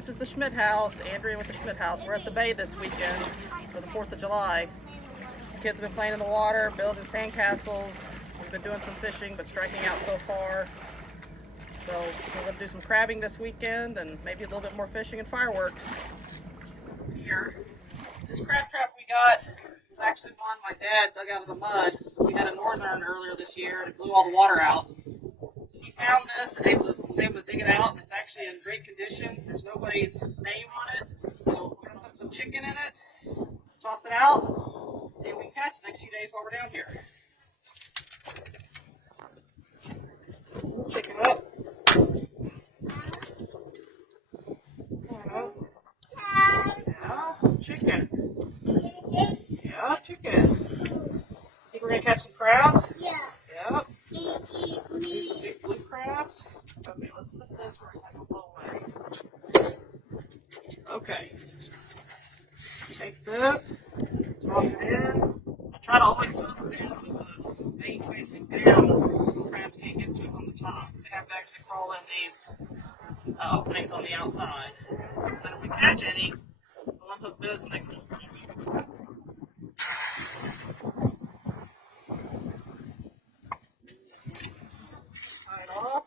This is the Schmidt House, Andrea with the Schmidt House. We're at the bay this weekend for the 4th of July. The kids have been playing in the water, building sandcastles. We've been doing some fishing, but striking out so far. So we're going to do some crabbing this weekend and maybe a little bit more fishing and fireworks. Here, this crab trap we got is actually one my dad dug out of the mud. We had a northern earlier this year and it blew all the water out. We found this and was able to dig it out. It's actually in great condition. There's nobody's name on it. So we're going to put some chicken in it, toss it out, see if we can catch the next few days while we're down here. Chicken up. Yeah, chicken. Yeah, chicken. Think we're going to catch some crabs? Yeah. Yep. These some big blue crabs. Okay, let's put this where it doesn't blow away. Okay. Take this, toss it in. I try to always toss it in with the bait facing down so the crabs can't get to it on the top. They have to actually crawl in these openings on the outside. Then if we catch any, we'll unhook this and they can just come in. Tie it off.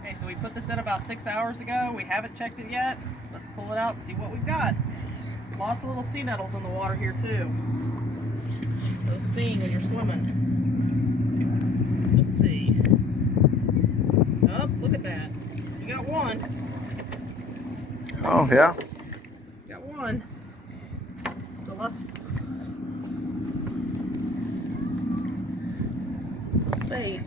Okay, so we put this in about 6 hours ago. We haven't checked it yet. Let's pull it out and see what we've got. Lots of little sea nettles in the water here too. Those sting when you're swimming. Let's see. Oh, look at that. We got one. Oh, yeah? Got one. Still lots of bait.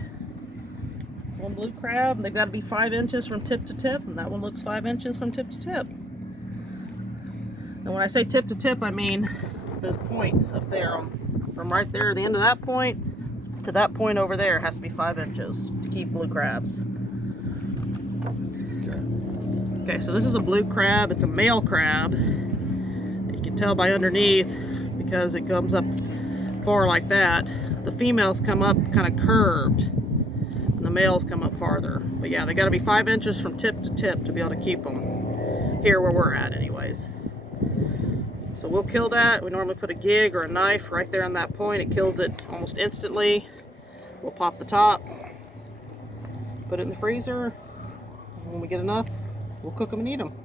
One blue crab. They've got to be 5 inches from tip to tip, and that one looks 5 inches from tip to tip. And when I say tip to tip, I mean those points up there, from right there, the end of that point to that point over there has to be 5 inches to keep blue crabs. Okay, so this is a blue crab. It's a male crab. You can tell by underneath because it comes up far like that. The females come up kind of curved, and the males come up farther. But yeah, they got to be 5 inches from tip to tip to be able to keep them here where we're at anyways. So we'll kill that. We normally put a gig or a knife right there on that point. It kills it almost instantly. We'll pop the top, put it in the freezer. When we get enough, we'll cook them and eat them.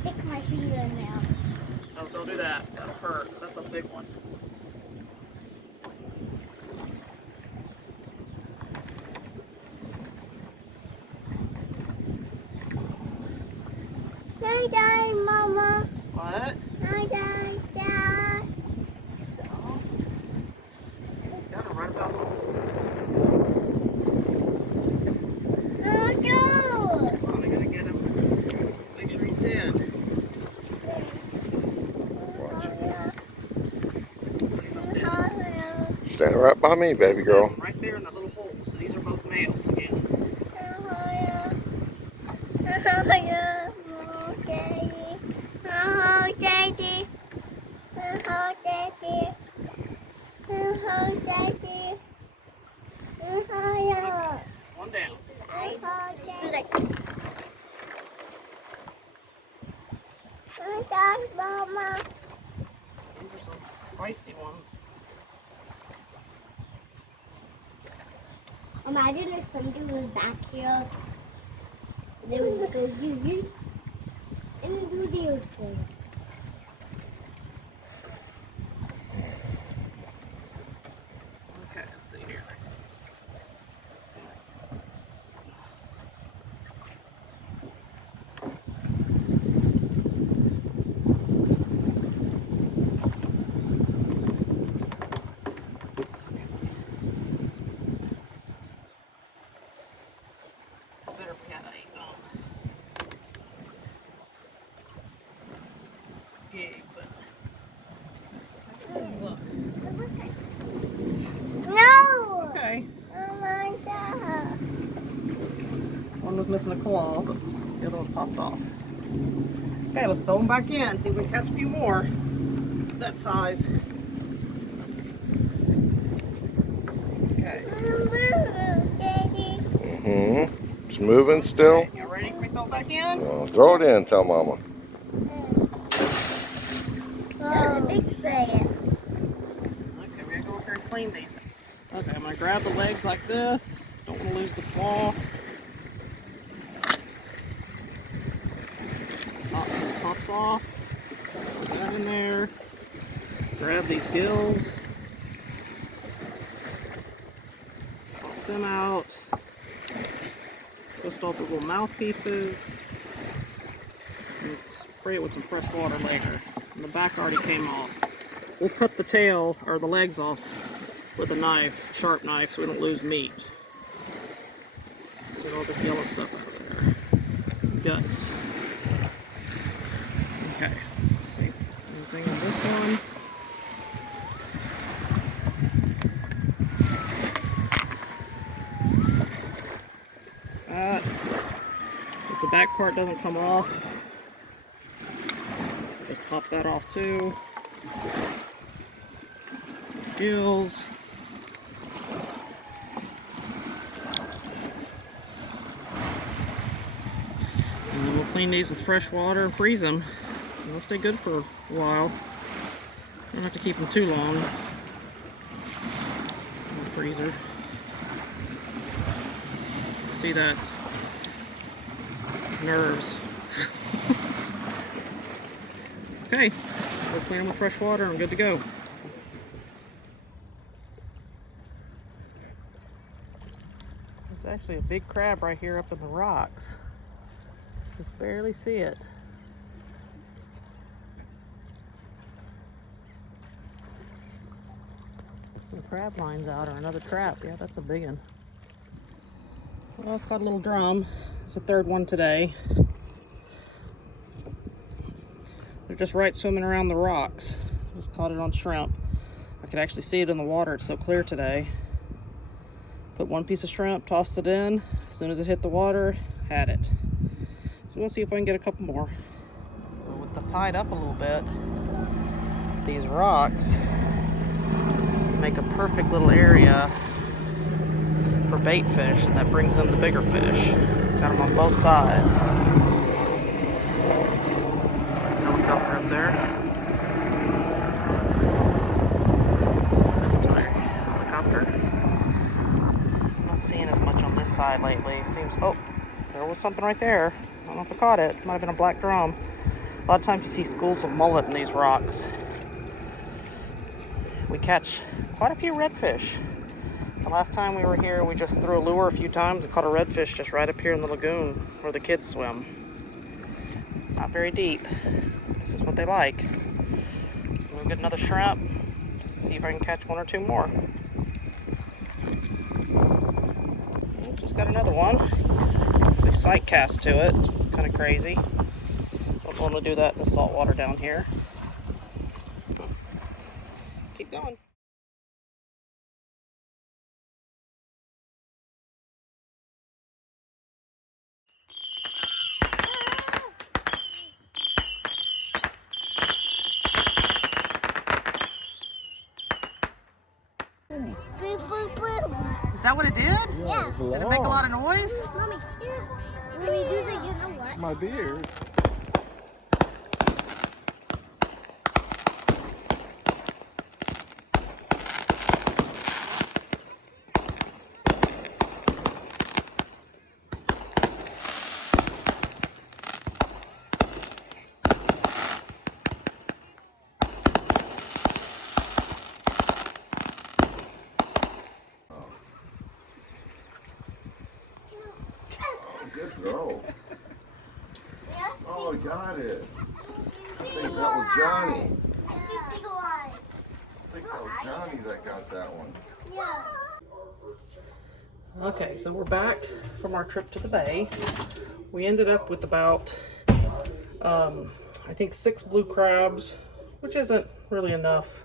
Stick my finger in there. No, don't do that. That'll hurt. That's a big one. Hi, Dad, Mama. What? Hi, Dad, Dad. Got it right about Oh, no. I'm gonna get him. Make sure he's dead. Stand right by me, baby girl. Right there in that little hole. So these are both males again. One down. Mama. These are some feisty ones. Imagine if somebody was back here, they would go you and do the ocean. Okay, let's see here. Better if we had a One was missing a claw, but the other one popped off. Okay, let's throw them back in, see if we can catch a few more that size. Okay. It's moving still. Okay, you ready for me to throw it back in? Throw it in, tell Mama. Oh, big fan. Okay, we're gonna go over here and clean these. Okay, I'm gonna grab the legs like this. Don't want to lose the claw. Oh, it just pops off. Put that in there. Grab these gills. Pop them out. Twist off the little mouthpieces. And spray it with some fresh water later. And the back already came off. We'll cut the tail or the legs off with a knife, sharp knife, so we don't lose meat. Get all this yellow stuff out of there. Guts. Okay. See anything on this one? If the back part doesn't come off, just pop that off too. Gills. And then we'll clean these with fresh water and freeze them. And they'll stay good for a while. Don't have to keep them too long in the freezer. See that? Nerves. Okay, we'll clean them with fresh water and I'm good to go. There's actually a big crab right here up in the rocks. Just barely see it. Some crab lines out or another trap. Yeah, that's a big one. Well, I've got a little drum. It's the third one today. They're just right swimming around the rocks. Just caught it on shrimp. I could actually see it in the water. It's so clear today. Put one piece of shrimp, tossed it in. As soon as it hit the water, had it. So we'll see if I can get a couple more. So with the tied up a little bit, these rocks make a perfect little area for bait fish, and that brings in the bigger fish. Got them on both sides. Helicopter up there. Helicopter. Not seeing as much on this side lately. It seems, oh, there was something right there. I don't know if I caught it. Might have been a black drum. A lot of times you see schools of mullet in these rocks. We catch quite a few redfish. The last time we were here, we just threw a lure a few times and caught a redfish just right up here in the lagoon where the kids swim. Not very deep. This is what they like. We'll get another shrimp. See if I can catch one or two more. Oh, just got another one. We sight cast to it. It's kind of crazy. Don't normally do that in the salt water down here. Keep going. Boop, boop, boop. Is that what it did? Yeah. Did it make a lot of noise? Mommy, here. When we do the, you know what? My beard. Good girl. Oh, got it. I think that was Johnny. I see single eye. I think that was Johnny that got that one. Yeah. Okay, so we're back from our trip to the bay. We ended up with about, I think 6 blue crabs, which isn't really enough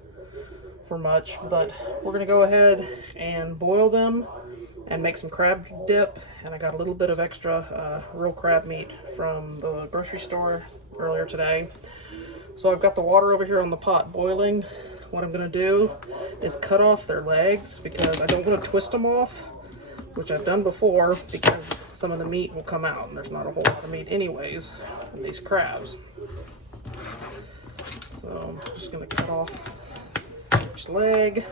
for much, but we're gonna go ahead and boil them and make some crab dip. And I got a little bit of extra real crab meat from the grocery store earlier today. So I've got the water over here on the pot boiling. What I'm gonna do is cut off their legs because I don't want to twist them off, which I've done before, because some of the meat will come out, and there's not a whole lot of meat anyways in these crabs. So I'm just gonna cut off each leg.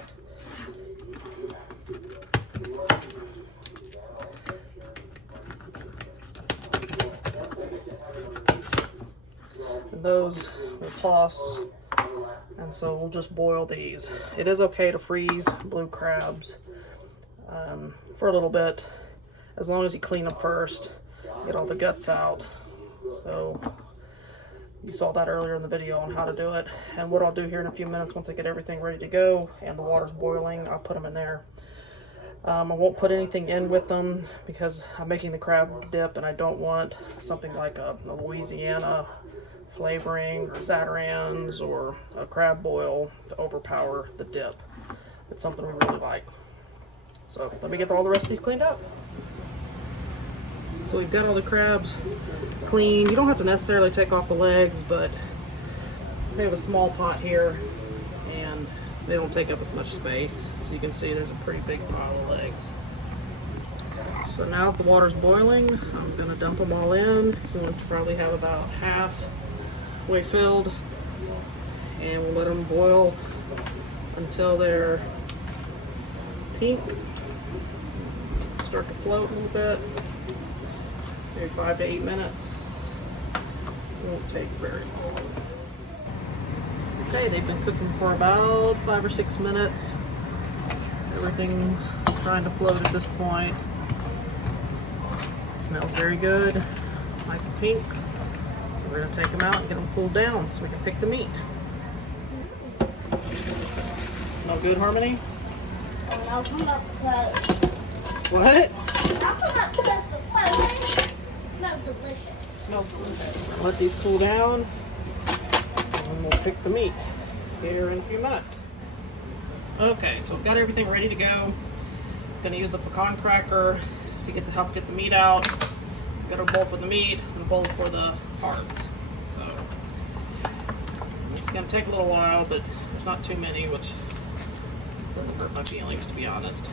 And those will toss, and so we'll just boil these. It is okay to freeze blue crabs for a little bit, as long as you clean them first, get all the guts out. So you saw that earlier in the video on how to do it. And what I'll do here in a few minutes, once I get everything ready to go and the water's boiling, I'll put them in there. I won't put anything in with them because I'm making the crab dip, and I don't want something like a Louisiana flavoring or Zatarain's or a crab boil to overpower the dip. It's something we really like. So let me get all the rest of these cleaned up. So we've got all the crabs cleaned. You don't have to necessarily take off the legs, but I have a small pot here and they don't take up as much space. So you can see there's a pretty big pile of legs. So now that the water's boiling, I'm gonna dump them all in. You want to probably have about halfway filled, and we'll let them boil until they're pink, start to float a little bit, maybe 5 to 8 minutes. It won't take very long. Okay, they've been cooking for about 5 or 6 minutes. Everything's trying to float at this point. Smells very good, nice and pink. So we're gonna take them out and get them cooled down so we can pick the meat. Smell good, Harmony? I'll come up close. What? I'll come up close to close. It smells delicious. Smells good. Let these cool down, and we'll pick the meat here in a few minutes. Okay, so we've got everything ready to go. Gonna use a pecan cracker to help get the meat out. Got a bowl for the meat and a bowl for the parts. So it's gonna take a little while, but there's not too many, which doesn't hurt my feelings, to be honest.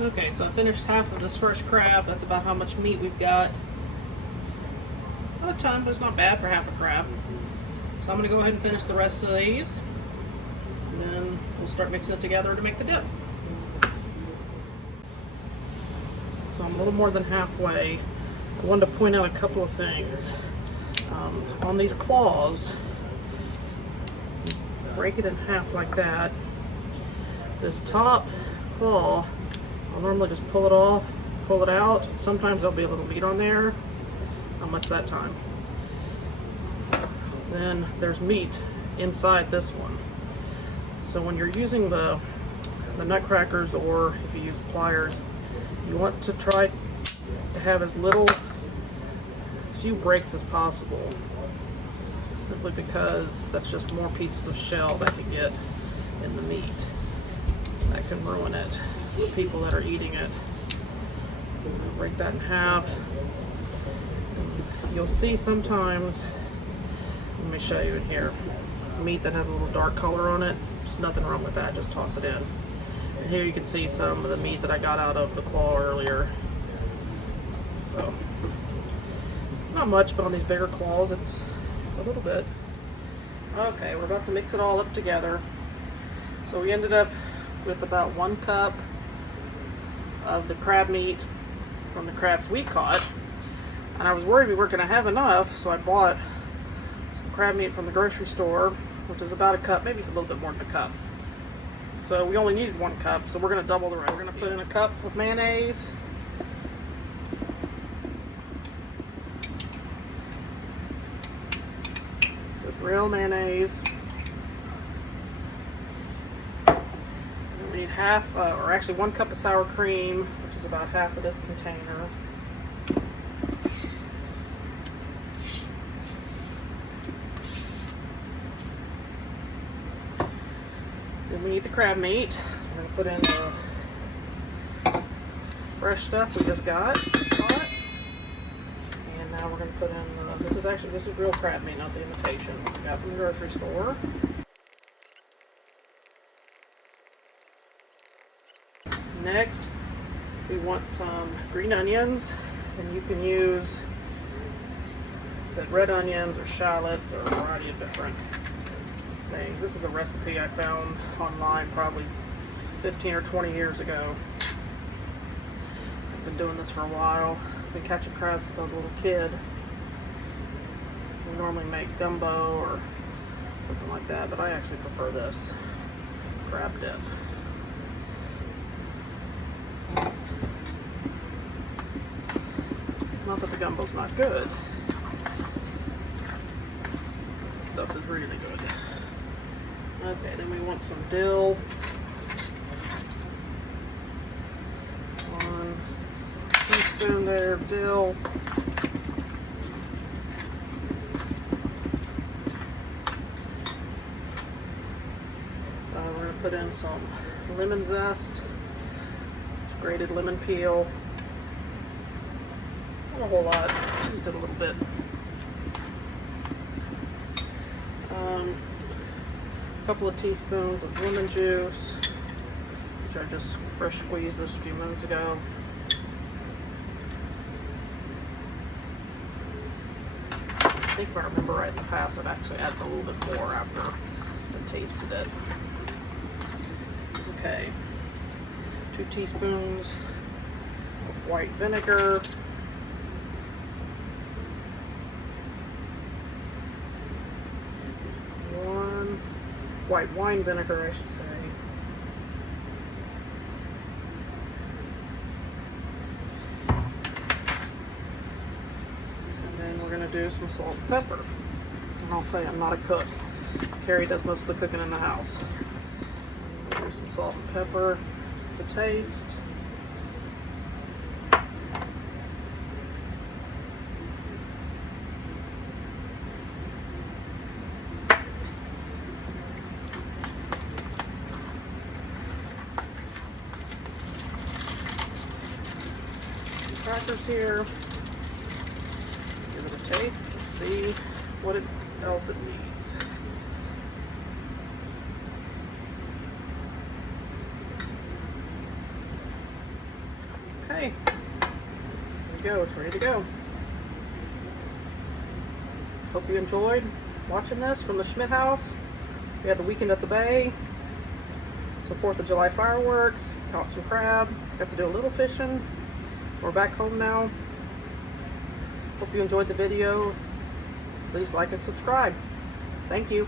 Okay, so I finished half of this first crab. That's about how much meat we've got. Not a ton, but it's not bad for half a crab. So I'm going to go ahead and finish the rest of these, and then we'll start mixing it together to make the dip. So I'm a little more than halfway. I wanted to point out a couple of things. On these claws, break it in half like that. This top claw, I'll normally just pull it off, pull it out. Sometimes there'll be a little meat on there. Not much that time. Then there's meat inside this one. So when you're using the nutcrackers, or if you use pliers, you want to try to have as few breaks as possible. Simply because that's just more pieces of shell that can get in the meat. That can ruin it for people that are eating it. Break that in half. You'll see sometimes, let me show you in here, meat that has a little dark color on it. There's nothing wrong with that, just toss it in. And here you can see some of the meat that I got out of the claw earlier. So, it's not much, but on these bigger claws, it's a little bit. Okay, we're about to mix it all up together. So we ended up with about 1 cup of the crab meat from the crabs we caught. And I was worried we weren't going to have enough, so I bought some crab meat from the grocery store, which is about a cup, maybe a little bit more than a cup. So we only needed 1 cup, so we're going to double the rest. We're going to put in a cup of mayonnaise. Just real mayonnaise. We need half, or actually 1 cup of sour cream, which is about half of this container. Then we need the crab meat. So we're gonna put in the fresh stuff we just got. And now we're gonna put in this is real crab meat, not the imitation we got from the grocery store. Next, we want some green onions, and you can use red onions or shallots or a variety of different things. This is a recipe I found online probably 15 or 20 years ago. I've been doing this for a while. I've been catching crabs since I was a little kid. We normally make gumbo or something like that, but I actually prefer this crab dip. Not that the gumbo's not good. This stuff is really good. Okay, then we want some dill. 1 teaspoon there of dill. We're going to put in some lemon zest, grated lemon peel. Not a whole lot, just did a little bit. A couple of teaspoons of lemon juice, which I just fresh squeezed this a few minutes ago. I think if I remember right in the past, I've actually added a little bit more after I tasted it. Okay, 2 teaspoons of white vinegar. 1 white wine vinegar, I should say. And then we're going to do some salt and pepper. And I'll say I'm not a cook. Carrie does most of the cooking in the house. Do some salt and pepper to taste. Crackers here. Give it a taste. See what else it needs. Okay, there we go. It's ready to go. Hope you enjoyed watching this from the Schmidt house. We had the weekend at the bay. So 4th of July fireworks. Caught some crab. Got to do a little fishing. We're back home now. Hope you enjoyed the video. Please like and subscribe. Thank you.